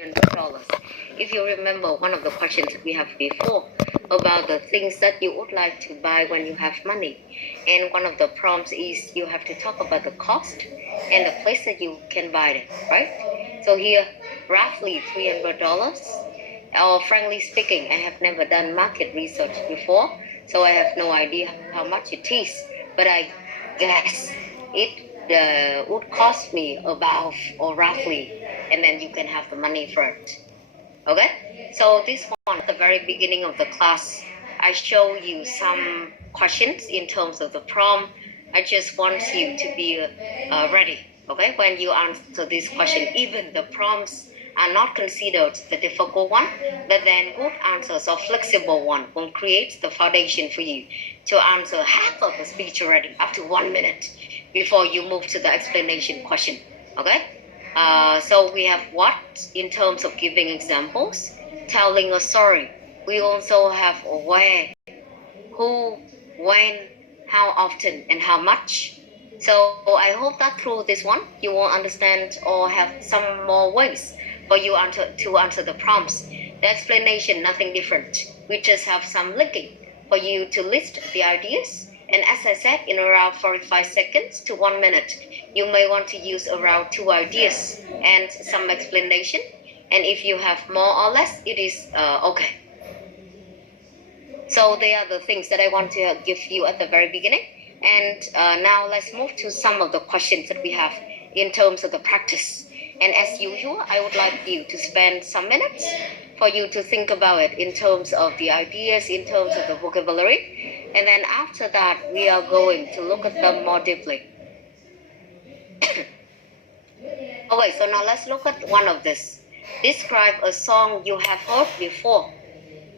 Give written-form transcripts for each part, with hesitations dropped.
$300. If you remember one of the questions we have before about the things that you would like to buy when you have money, and one of the prompts is you have to talk about the cost and the place that you can buy it, right? So here, roughly $300. Or frankly speaking, I have never done market research before, so I have no idea how much it is. But I guess it would cost me about or roughly, and then you can have the money for it. Okay? So this one, at the very beginning of the class, I show you some questions in terms of the prompt. I just want you to be ready, okay? When you answer this question, even the prompts are not considered the difficult one, but then good answers or flexible one will create the foundation for you to answer half of the speech already up to 1 minute before you move to the explanation question, okay? So we have what in terms of giving examples, telling a story. We also have where, who, when, how often, and how much. So I hope that through this one, you will understand or have some more ways for you to answer the prompts. The explanation, nothing different. We just have some linking for you to list the ideas. And as I said, in around 45 seconds to 1 minute, you may want to use around 2 ideas and some explanation. And if you have more or less, it is okay. So they are the things that I want to give you at the very beginning. And now let's move to some of the questions that we have in terms of the practice. And as usual, I would like you to spend some minutes for you to think about it in terms of the ideas, in terms of the vocabulary. And then after that, we are going to look at them more deeply. Okay, so now let's look at one of this. Describe a song you have heard before.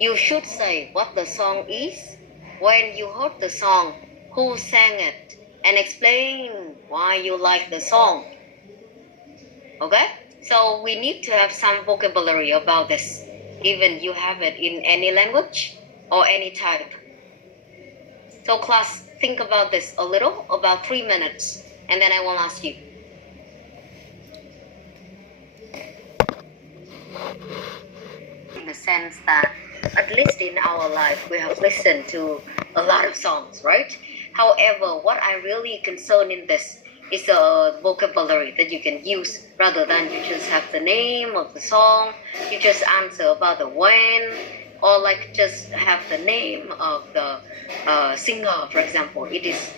You should say what the song is, when you heard the song, who sang it, and explain why you like the song. Okay? So we need to have some vocabulary about this, even you have it in any language or any type. So class, think about this a little, about 3 minutes, and then I will ask you. In the sense that, at least in our life, we have listened to a lot of songs, right? However, what I'm really concerned in this is a vocabulary that you can use rather than you just have the name of the song, you just answer about the when, or like just have the name of the singer, for example. It is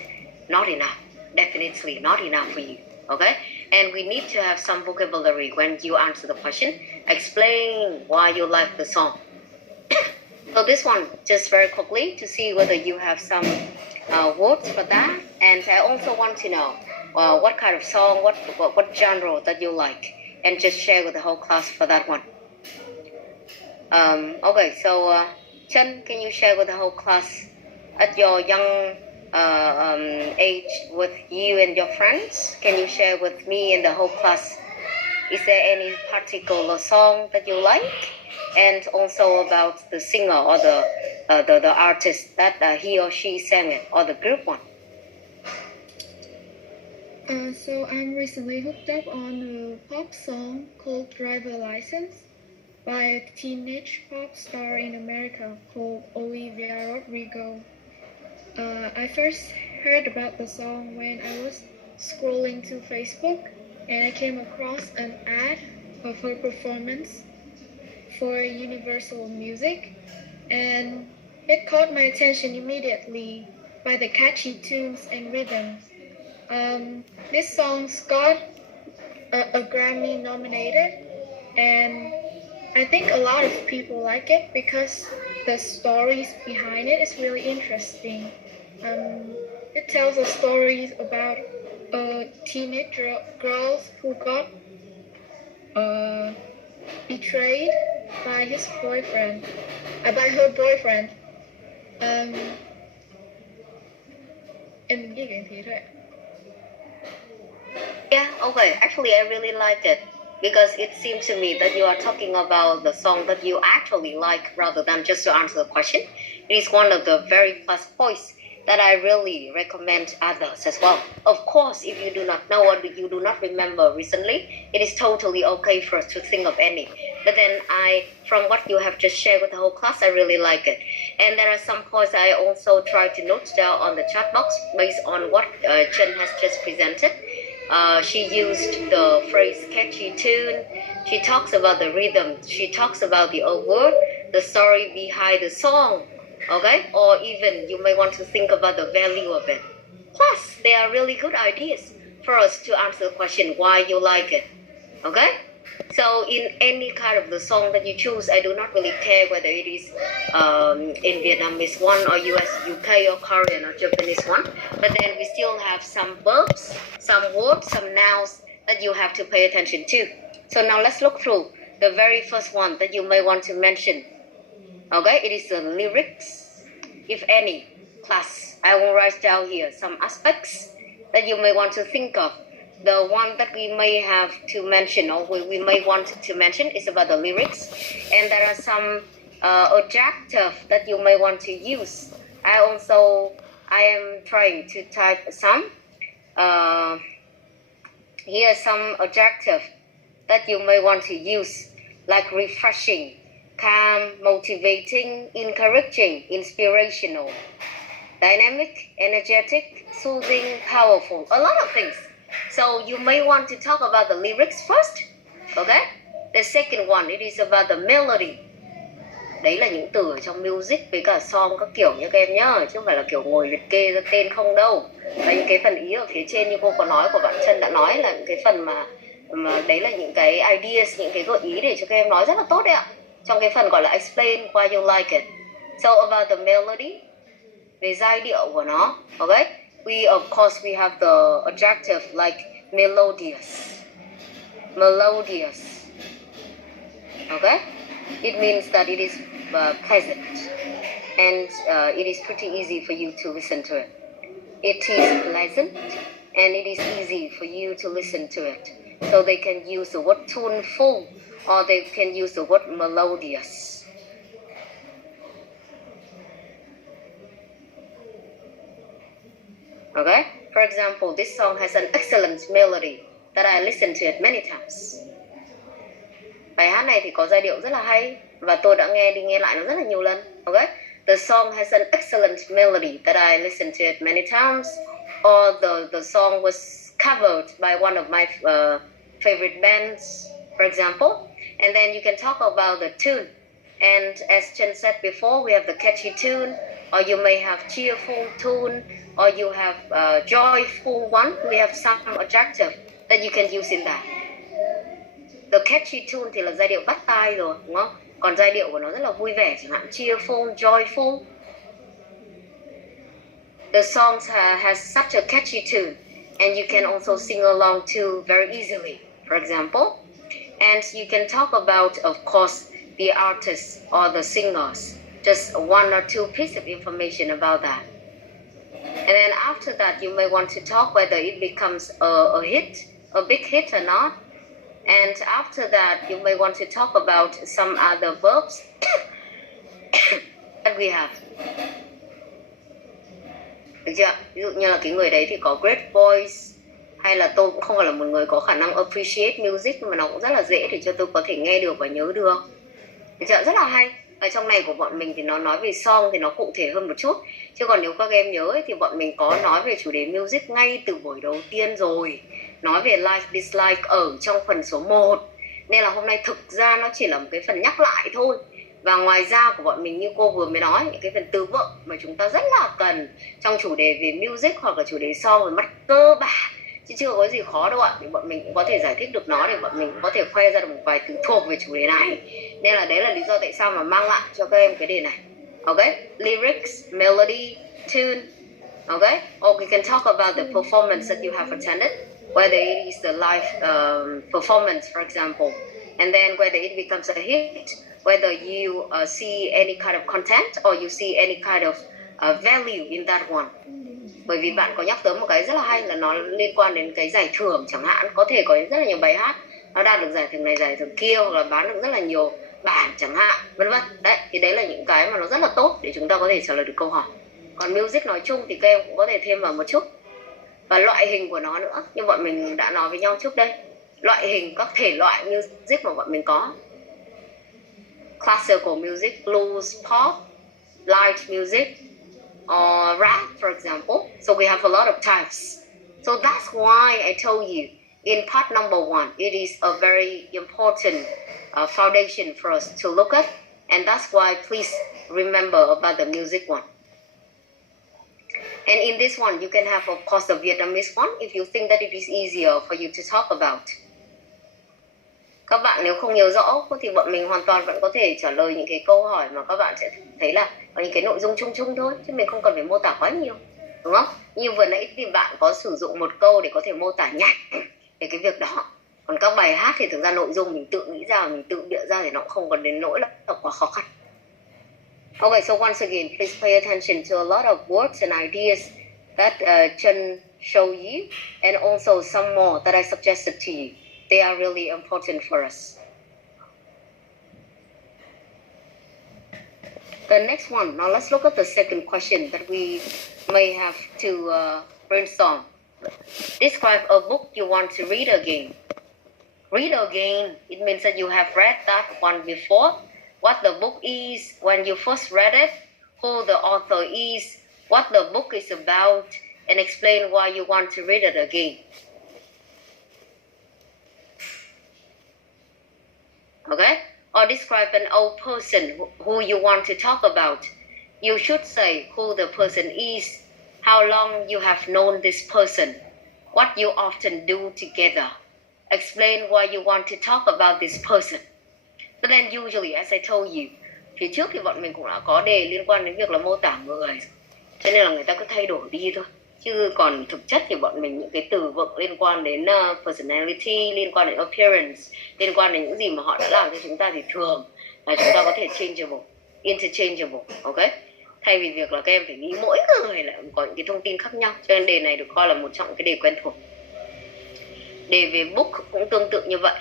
not enough, definitely not enough for you, okay? And we need to have some vocabulary when you answer the question. Explain why you like the song. So this one, just very quickly to see whether you have some words for that. And I also want to know what kind of song, what genre that you like, and just share with the whole class for that one. Okay, so Chen, can you share with the whole class at your young age with you and your friends? Can you share with me and the whole class? Is there any particular song that you like? And also about the singer or the artist that he or she sang it, or the group one. So I'm recently hooked up on a pop song called Driver License by a teenage pop star in America called Olivia Rodrigo. I first heard about the song when I was scrolling through Facebook, and I came across an ad of her performance for Universal Music, and it caught my attention immediately by the catchy tunes and rhythms. This song's got a Grammy nominated, and I think a lot of people like it because the stories behind it is really interesting. It tells us stories about teenage girls who got betrayed by his boyfriend, by her boyfriend. Em với cái gì thôi. Yeah, okay. Actually, I really liked it because it seems to me that you are talking about the song that you actually like rather than just to answer the question. It is one of the very plus points that I really recommend others as well. Of course, if you do not know or you do not remember recently, it is totally okay for us to think of any. But then from what you have just shared with the whole class, I really like it. And there are some points I also try to note down on the chat box based on what Chen has just presented. She used the phrase catchy tune. She talks about the rhythm. She talks about the word, the story behind the song. Okay? Or even you may want to think about the value of it. Plus, they are really good ideas for us to answer the question why you like it. Okay? So in any kind of the song that you choose, I do not really care whether it is in Vietnamese one or US, UK or Korean or Japanese one. But then we still have some verbs, some words, some nouns that you have to pay attention to. So now let's look through the very first one that you may want to mention. Okay, it is the lyrics, if any. Class, I will write down here some aspects that you may want to think of. The one that we may have to mention or we may want to mention is about the lyrics. And there are some adjective that you may want to use. I am trying to type some. Here are some adjective that you may want to use, like refreshing, calm, motivating, encouraging, inspirational, dynamic, energetic, soothing, powerful, a lot of things. So you may want to talk about the lyrics first, okay? The second one, it is about the melody. Đấy là những từ ở trong music với cả song các kiểu nha các em nhá, chứ không phải là kiểu ngồi liệt kê ra tên không đâu. Và những cái phần ý ở phía trên như cô có nói, của bạn Trân đã nói là những cái phần mà đấy là những cái ideas, những cái gợi ý để cho các em nói rất là tốt đấy ạ. Trong cái phần gọi là explain why you like it. So about the melody, về giai điệu của nó, okay? Of course we have the adjective like melodious. Melodious. Okay? It means that it is pleasant and it is pretty easy for you to listen to it. It is pleasant and it is easy for you to listen to it. So they can use the word tuneful or they can use the word melodious. Okay? For example, this song has an excellent melody that I listened to it many times. Bài hát này thì có giai điệu rất là hay và tôi đã nghe đi nghe lại nó rất là nhiều lần. Okay? The song has an excellent melody that I listened to it many times. Or the song was covered by one of my favorite bands, for example. And then you can talk about the tune. And as Chen said before, we have the catchy tune, or you may have cheerful tune, or you have joyful one. We have some adjective that you can use in that. The catchy tune thì là giai điệu bắt tai rồi, đúng không? Còn giai điệu của nó rất là vui vẻ, chẳng hạn cheerful, joyful. The songs has such a catchy tune, and you can also sing along to very easily, for example. And you can talk about, of course, the artists or the singers. Just one or two pieces of information about that. And then after that, you may want to talk whether it becomes a hit, a big hit or not. And after that, you may want to talk about some other verbs that we have. Được chưa? Ví dụ như là cái người đấy thì có great voice, hay là tôi cũng không phải là một người có khả năng appreciate music, nhưng mà nó cũng rất là dễ để cho tôi có thể nghe được và nhớ được. Được chưa? Rất là hay. Ở trong này của bọn mình thì nó nói về song thì nó cụ thể hơn một chút. Chứ còn nếu các em nhớ ấy, thì bọn mình có nói về chủ đề music ngay từ buổi đầu tiên rồi. Nói về like, dislike ở trong phần số 1. Nên là hôm nay thực ra nó chỉ là một cái phần nhắc lại thôi. Và ngoài ra của bọn mình như cô vừa mới nói, những cái phần từ vựng mà chúng ta rất là cần trong chủ đề về music hoặc là chủ đề song về mặt cơ bản. Chứ chưa có gì khó đâu ạ. Thì bọn mình cũng có thể giải thích được nó để bọn mình cũng có thể khoe ra được một vài từ thuộc về chủ đề này. Nên là đấy là lý do tại sao mà mang lại cho các em cái đề này. Okay? Lyrics, melody, tune. Okay? Or we can talk about the performance that you have attended. Whether it is the live performance, for example. And then whether it becomes a hit. Whether you see any kind of content or you see any kind of value in that one. Bởi vì bạn có nhắc tới một cái rất là hay là nó liên quan đến cái giải thưởng chẳng hạn. Có thể có rất là nhiều bài hát nó đạt được giải thưởng này, giải thưởng kia, hoặc là bán được rất là nhiều bản chẳng hạn, vân vân. Đấy, thì đấy là những cái mà nó rất là tốt để chúng ta có thể trả lời được câu hỏi. Còn music nói chung thì các em cũng có thể thêm vào một chút. Và loại hình của nó nữa, như bọn mình đã nói với nhau trước đây. Loại hình, các thể loại music mà bọn mình có. classical music, blues, pop, light music, or rap, for example. So we have a lot of types. So that's why I told you in part number 1, it is a very important foundation for us to look at. And that's why please remember about the music one. And in this one, you can have, of course, the Vietnamese one if you think that it is easier for you to talk about. Các bạn nếu không nhớ rõ thì bọn mình hoàn toàn vẫn có thể trả lời những cái câu hỏi mà các bạn sẽ thấy là có những cái nội dung chung chung thôi, chứ mình không cần phải mô tả quá nhiều, đúng không? Như vừa nãy thì bạn có sử dụng một câu để có thể mô tả nhanh về cái việc đó. Còn các bài hát thì thực ra nội dung mình tự nghĩ ra, mình tự bịa ra thì nó cũng không còn đến nỗi là quá khó khăn. Okay, so once again, please pay attention to a lot of words and ideas that Chen showed you, and also some more that I suggested to you. They are really important for us. The next one, now let's look at the second question that we may have to brainstorm. Describe a book you want to read again. Read again, it means that you have read that one before, what the book is when you first read it, who the author is, what the book is about, and explain why you want to read it again. Okay? Or describe an old person who you want to talk about. You should say who the person is, how long you have known this person, what you often do together. Explain why you want to talk about this person. But then usually, as I told you, phía trước thì bọn mình cũng đã có đề liên quan đến việc là mô tả người. Cho nên là người ta cứ thay đổi đi thôi. Chứ còn thực chất thì bọn mình những cái từ vựng liên quan đến personality, liên quan đến appearance, liên quan đến những gì mà họ đã làm cho chúng ta thì thường là chúng ta có thể changeable, interchangeable, ok? Thay vì việc là các em phải nghĩ mỗi người lại có những cái thông tin khác nhau. Cho nên đề này được coi là một trong cái đề quen thuộc. Đề về book cũng tương tự như vậy.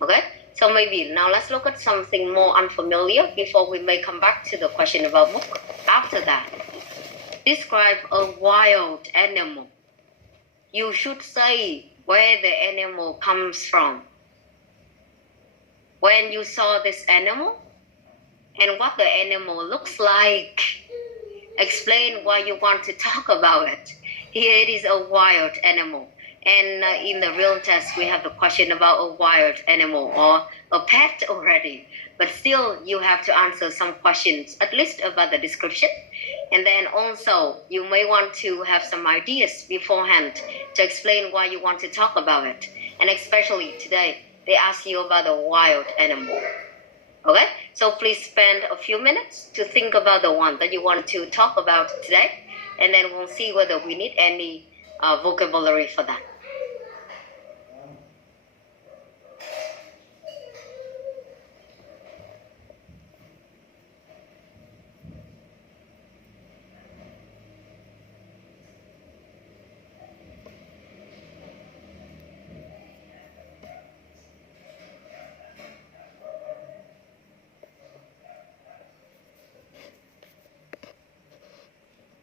Okay? So maybe now let's look at something more unfamiliar before we may come back to the question about book. After that, describe a wild animal. You should say where the animal comes from, when you saw this animal, and what the animal looks like. Explain why you want to talk about it. Here it is a wild animal. And in the real test, we have the question about a wild animal or a pet already. But still, you have to answer some questions, at least about the description. And then also, you may want to have some ideas beforehand to explain why you want to talk about it. And especially today, they ask you about a wild animal. Okay? So please spend a few minutes to think about the one that you want to talk about today. And then we'll see whether we need any vocabulary for that.